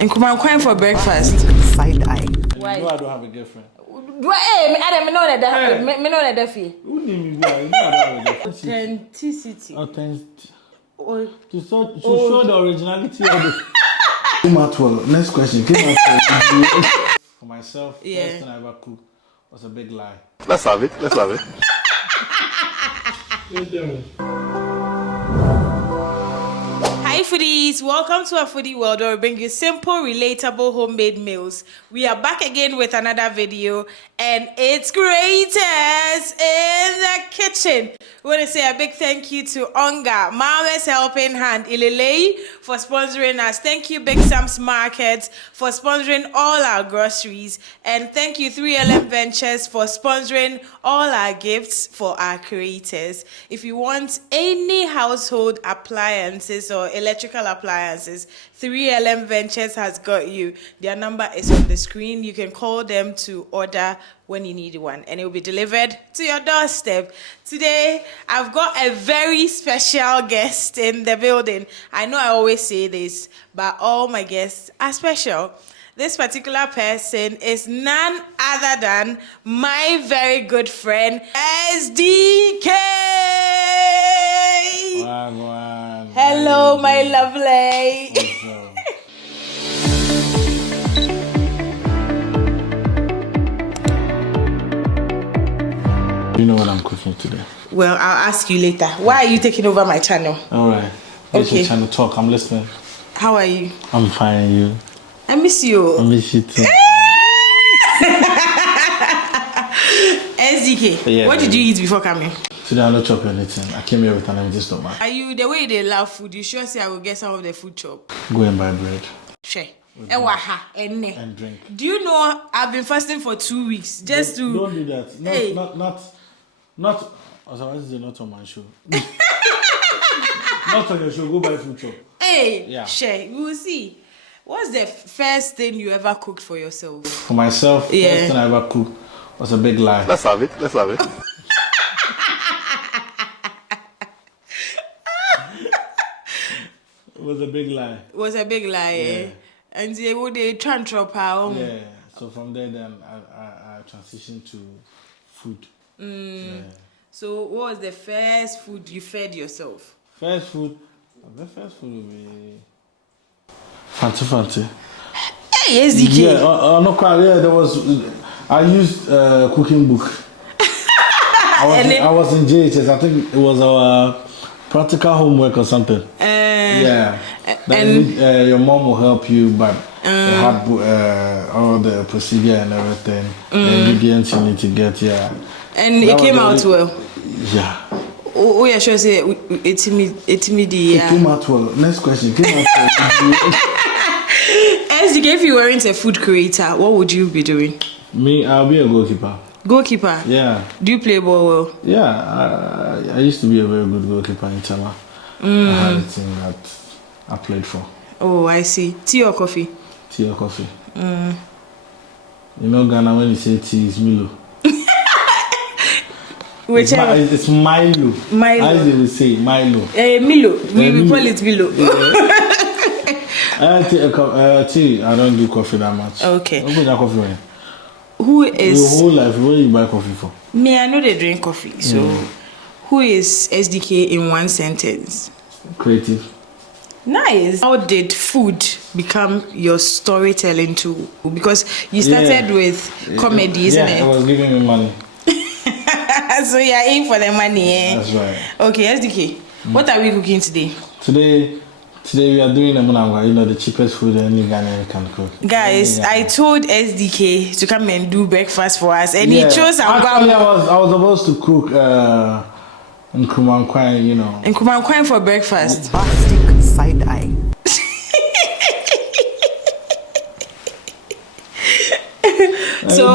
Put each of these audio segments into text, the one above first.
And come on, for breakfast. Side eye. Why? You know I don't have a girlfriend. I know that fee. Who name me? You know I don't have a girlfriend. Authenticity. Authenticity. To show the originality of the. Next question. For myself, first thing I ever cooked was a big lie. Let's have it. Hi foodies, welcome to our foodie world where we bring you simple, relatable, homemade meals. We are back again with another video and it's creators in the kitchen. We want to say a big thank you to Onga, Mama's Helping Hand, Ilele for sponsoring us. Thank you Big Sam's Markets for sponsoring all our groceries. And thank you 3LM Ventures for sponsoring all our gifts for our creators. If you want any household appliances or electrical appliances, 3LM Ventures has got you. Their number is on the screen. You can call them to order when you need one and it will be delivered to your doorstep. Today, I've got a very special guest in the building. I know I always say this, but all my guests are special. This particular person is none other than my very good friend, SDK. Hello, my lovely. Do you know what I'm cooking today? Well, I'll ask you later. Why are you taking over my channel? All right. This is your channel talk. I'm listening. How are you? I'm fine. You? I miss you. I miss you too. SDK, yeah, what did you eat before coming? Today I'm not chopping anything. I came here with an empty stomach. Are you, the way they love food, you sure say I will get some of the food chop? Go and buy bread. Sure. And drink. Do you know I've been fasting for 2 weeks just to... Don't do that. No, hey. Not not on my show. Not on your show. Go buy food chop. Hey, yeah. Sure. We will see. What's the first thing you ever cooked for yourself? For myself, yeah. First thing I ever cooked was a big lie. Let's have it. It was a big lie. It was a big lie, yeah. And they try and drop out. Yeah. So from there, then I transitioned to food. Yeah. So what was the first food you fed yourself? The first food would be Fancy. Hey, SDK. Yeah, no quite. Yeah, there was. I used cooking book. I was in JHS. I think it was our practical homework or something. Yeah. And your mom will help you, but they had all the procedure and everything. The ingredients you need to get. Yeah. And it came out well. Yeah. Oh yeah, sure. Say it's me. It came out well. Next question. Came out well. SDK, if you weren't a food creator, what would you be doing? Me, I'll be a goalkeeper. Goalkeeper? Yeah. Do you play ball well? Yeah, I used to be a very good goalkeeper in Chama. I had a team that I played for. Oh, I see. Tea or coffee? Tea or coffee. You know Ghana, when you say tea, it's Milo. It's Milo. As they will say, Milo. Milo. We call it Milo. Tea, I don't do coffee that much. Okay. What that coffee when? Who is... Your whole life, where you buy coffee for? Me, I know they drink coffee. So, who is SDK in one sentence? Creative. Nice. How did food become your storytelling tool? Because you started with comedy, isn't it? Yeah, it was giving me money. So you're in for the money, eh? That's right. Okay, SDK, what are we cooking today? Today we are doing the cheapest food any Ghanaian can cook. Guys, I told SDK to come and do breakfast for us, and he chose Agwamo. I was supposed to cook Nkumankwai, you know. Nkumankwai for breakfast. Plastic side eye. So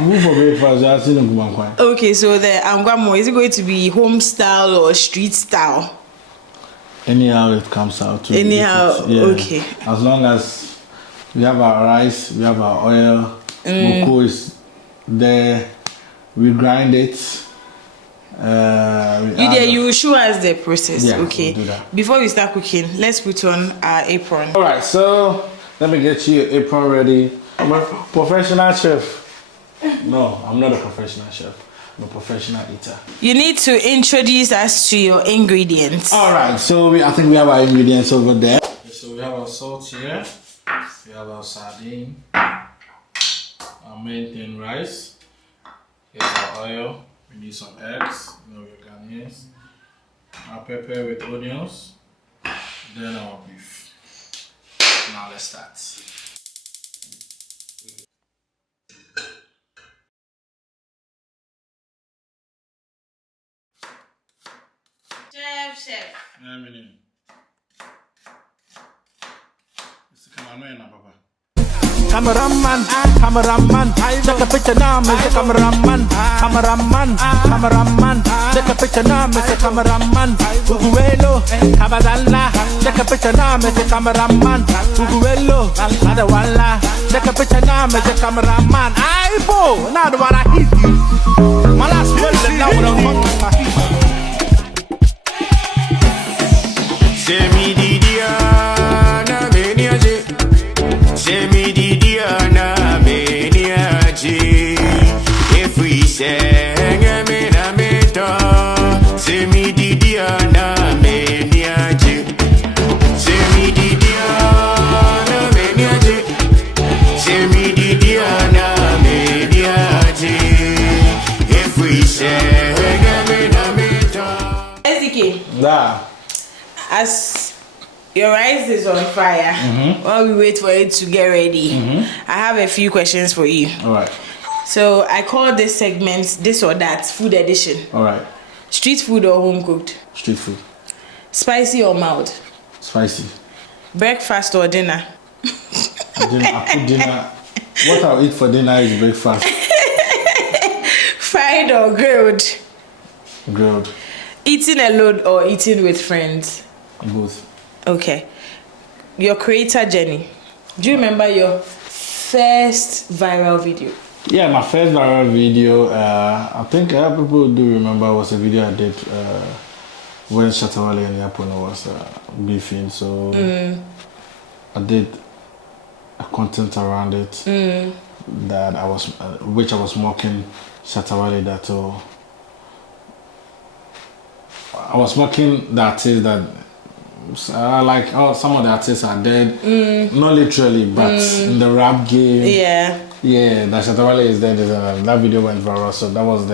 move for breakfast, I see Nkumankwai. Okay, so the Agwamo, is it going to be home style or street style? Anyhow it comes out. Anyhow, okay. As long as we have our rice, we have our oil, Moko is there, we grind it, You will show us the process. Yeah, okay. we'll do that. Before we start cooking, let's put on our apron. All right, so let me get you your apron ready. I'm a professional chef. No, I'm not a professional chef. I'm a professional eater. You need to introduce us to your ingredients. All right, so I think we have our ingredients over there. So we have our salt here. We have our sardine. Our main thing, rice. Here's our oil. We need some eggs. You know, we're Ghanaians. Our pepper with onions. Then our beef. Now let's start. Chef. Cameraman, take a picture now, Mr. Cameraman. Cameraman, take a picture now, Mr. Cameraman. Uguelo, Cabadalla, take a picture now, Mr. Cameraman. Uguelo, Adawala, take a picture now, Mr. Cameraman. I bo, now the one I hit you. My last word is now what I'm SDK. Nah. As your rice is on fire, while we wait for it to get ready, I have a few questions for you. All right. So I call this segment This or That Food Edition. All right. Street food or home cooked? Street food. Spicy or mild? Spicy. Breakfast or dinner? Dinner. I put dinner. What I'll eat for dinner is breakfast. Fried or grilled? Grilled. Eating alone or eating with friends? Both. Okay. Your creator journey. Do you remember your first viral video? Yeah, my first viral video, I think a lot of people do remember, was a video I did when Shatawale and Yapono was beefing. So I did a content around it that I was, which I was mocking Shatawale that I was mocking the artists that like some of the artists are dead, not literally, but in the rap game. Yeah, that Shatawale is dead. That video went viral, so that was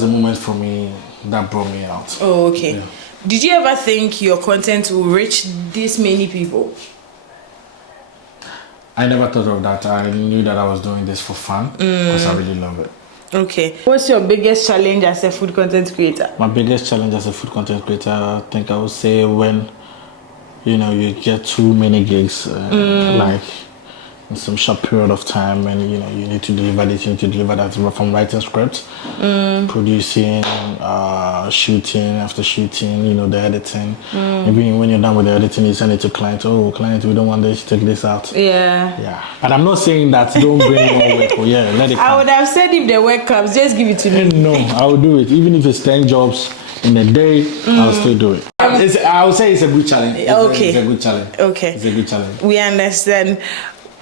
the moment for me that brought me out. Oh, okay. Yeah. Did you ever think your content will reach this many people? I never thought of that. I knew that I was doing this for fun because I really love it. Okay. What's your biggest challenge as a food content creator? My biggest challenge as a food content creator, I think I would say when, you get too many gigs, like in some short period of time, and you need to deliver this, you need to deliver that, from writing scripts, producing, shooting, after shooting, the editing. Maybe when you're done with the editing, you send it to client. Oh, client, we don't want this, take this out. Yeah. And I'm not saying that don't bring more work. Oh, yeah, let it come. I would have said if the work comes, just give it to me. No, I will do it. Even if it's 10 jobs in a day, I'll still do it. I would say it's a good challenge. It's a good challenge. Okay. It's a good challenge. We understand.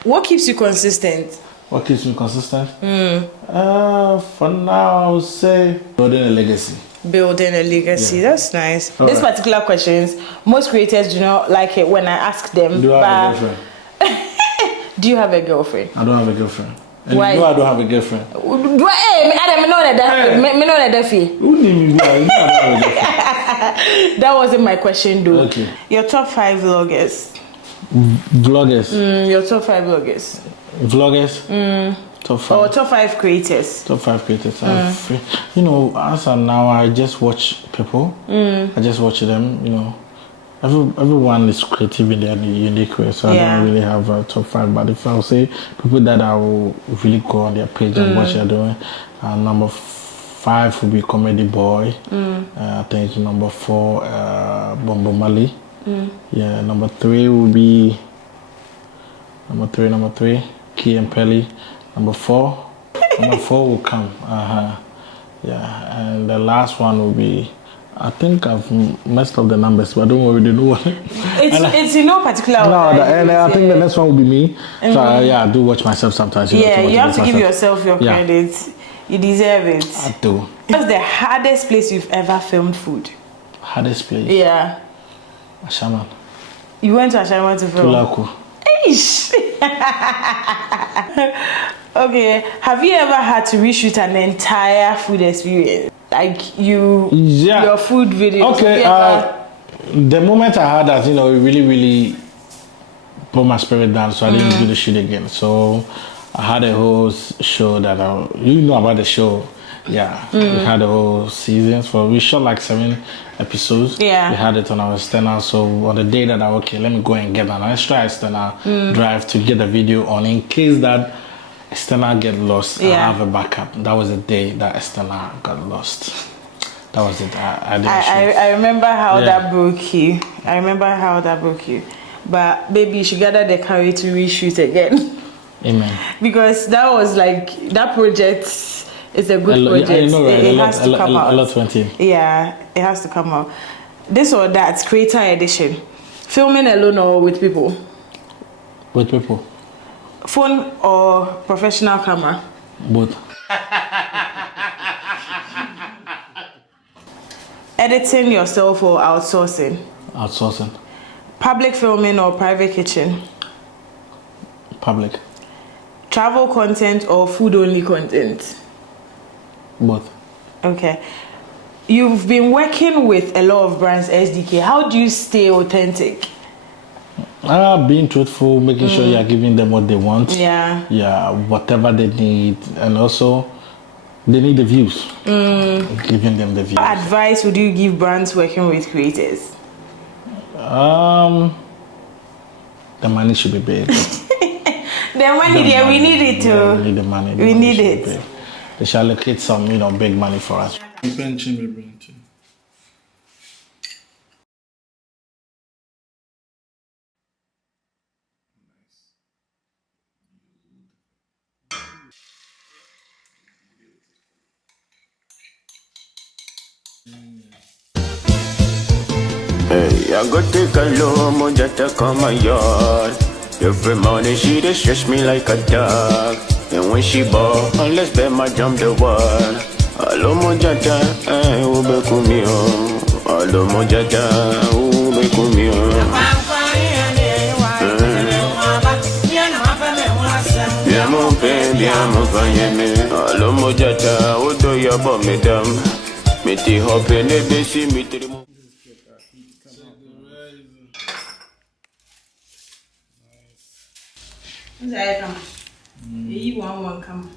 What keeps you consistent? What keeps me consistent? For now, I would say building a legacy. Building a legacy. Yeah. That's nice. All This right. particular questions, most creators do not like it when I ask them. Do I have a girlfriend? Do you have a girlfriend? I don't have a girlfriend. And Why? No, I don't have a girlfriend. Do I? Adam, know that. Who named me? I don't have a girlfriend. That wasn't my question, though. Okay. Your top 5 vloggers. Vloggers. Your top 5 vloggers. Vloggers. Top 5. Or top 5 creators. Top 5 creators. As of now, I just watch people. I just watch them. Everyone is creative in their unique way, so I don't really have a top 5. But if I'll say people that I will really go on their page and watch they're doing, number 5 will be Comedy Boy. I think number 4, Bombo Mali. Yeah, number 3 will be number 3, Key and Pelly. Number 4 will come. Yeah, and the last one will be, I think I've messed up the numbers, but don't worry, they know what. It's in no particular order. No, and I think the next one will be me. So I do watch myself sometimes. You know, you have to give yourself your credit. You deserve it. I do. What's the hardest place you've ever filmed food? Hardest place? Yeah. Ashaman. You went to Ashaman to film? Tulaku. Eish. Okay. Have you ever had to reshoot an entire food experience? Like your food video? Okay. The moment I had that, you know, it really put my spirit down, so I didn't do the shoot again. So I had a whole show that you know about the show. Yeah, we had a whole season. We shot like 7 episodes. Yeah, we had it on our external. So on the day that let me go and get an extra external drive to get the video on, in case that external get lost, I have a backup. That was the day that external got lost. That was it. I remember how that broke you. But baby, you should gather the courage to reshoot again. Amen. Because that was like, that project is a good project. I know, right? It has to come out. A lot 20. Yeah, it has to come out. This or that, creator edition. Filming alone or with people? With people. Phone or professional camera? Both. Editing yourself or outsourcing? Outsourcing. Public filming or private kitchen? Public. Travel content or food only content? Both. Okay. You've been working with a lot of brands, SDK. How do you stay authentic? Being truthful, making sure you're giving them what they want. Yeah. Yeah, whatever they need. And also, they need the views. Giving them the views. What advice would you give brands working with creators? The money should be big. The money, we need it too. Yeah, we need the money. We need it. They shall allocate some, big money for us. Hey, I go take a loan, just to come my yard. Every morning she just stretch me like a dog. And when she ball, unless them I jump the wall. Alo mojata, ube kumio. Alo mojata, ube kumio. Biamo pe, biamo fanyeme. Alo mojata, udo yabo medam. Meti hope ne besi mitri. You want one come.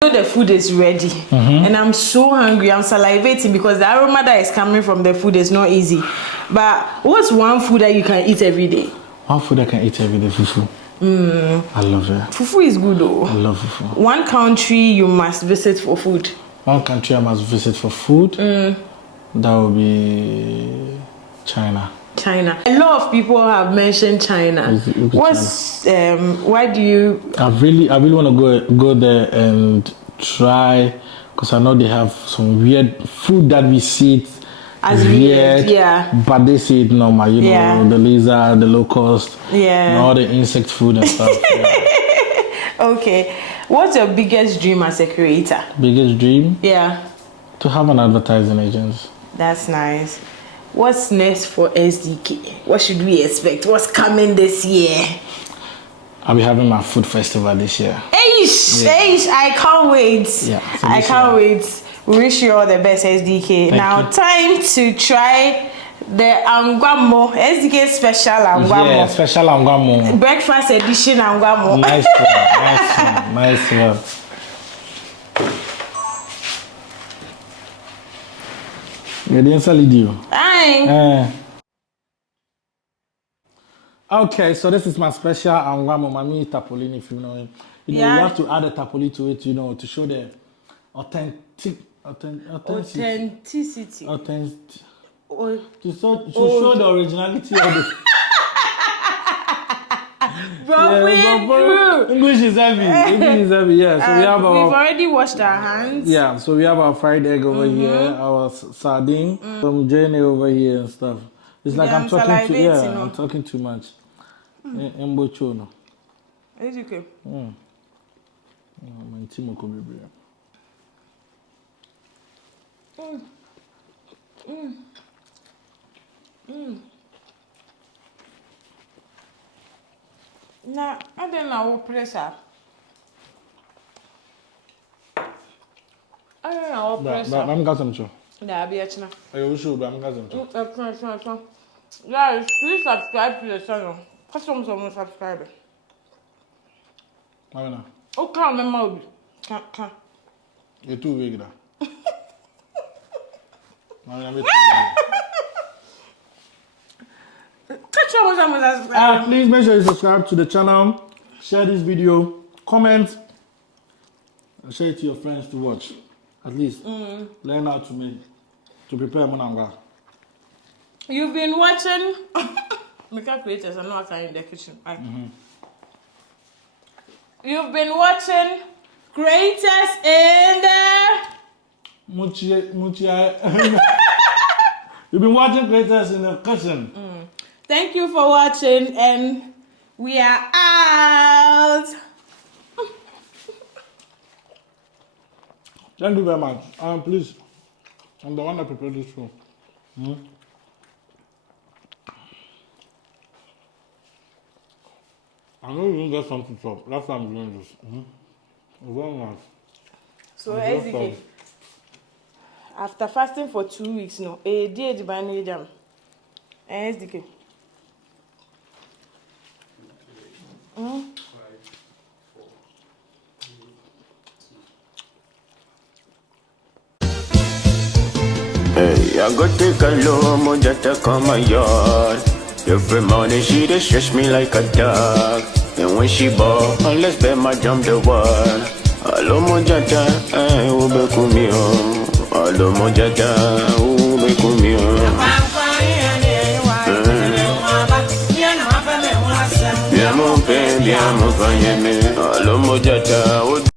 The food is ready and I'm so hungry. I'm salivating because the aroma that is coming from the food is not easy. But what's one food that you can eat every day? One food I can eat every day, fufu. I love it. Fufu is good though. I love fufu. One country you must visit for food? One country I must visit for food? That would be China. China. A lot of people have mentioned China. Why do you? I really want to go there and try, because I know they have some weird food that we see it as weird, but they see it normal. You know, the lizard, the locust, and all the insect food and stuff. Okay, what's your biggest dream as a creator? Biggest dream? Yeah. To have an advertising agency. That's nice. What's next for SDK? What should we expect? What's coming this year? I'll be having my food festival this year. I can't wait. Yeah, I can't wait. We wish you all the best, SDK. Now, time to try the Agwamo, SDK special Agwamo. Yeah, special Agwamo. Breakfast edition Agwamo. Nice one. You didn't sell it, you. Aye. Okay, so this is my special Agwamo Mami Tapolini, if you know him. You know, you have to add a tapoli to it, you know, to show the authenticity. To show the originality of the. English is heavy. Yeah. So we have we've already washed our hands. Yeah, so we have our fried egg over here, our sardine, some JNA over here and stuff. It's like I'm talking too much. Mbocho. SDK. My team will be Nah, I don't know what pressure. I don't know what pressure. I'm going to Yeah, be a china. I will show you. I'm going to Guys, please subscribe to the channel. Customers are not subscribing. Oh, can't remember. Can't. You're too big now. Please make sure you subscribe to the channel, share this video, comment, and share it to your friends to watch. At least learn how to prepare monanga. You've been watching makeup creators are not in the kitchen. You've been watching creators in the You've been watching creators in the kitchen. Thank you for watching, and we are out. Thank you very much. Please, I'm the one that prepared this show. I know you get something to chop. That's why I'm doing this. Very nice. So, SDK, after fasting for 2 weeks, no, a day the binary jam. SDK. Hey, I go take a lomo just to come my yard. Every morning she dey stretch me like a dog. And when she ball, unless bet my jump the wall. Alomo jata, ube kumio. Alomo jata, ube kumio. Biamo pe, biamo fanyeme. Alomo jata.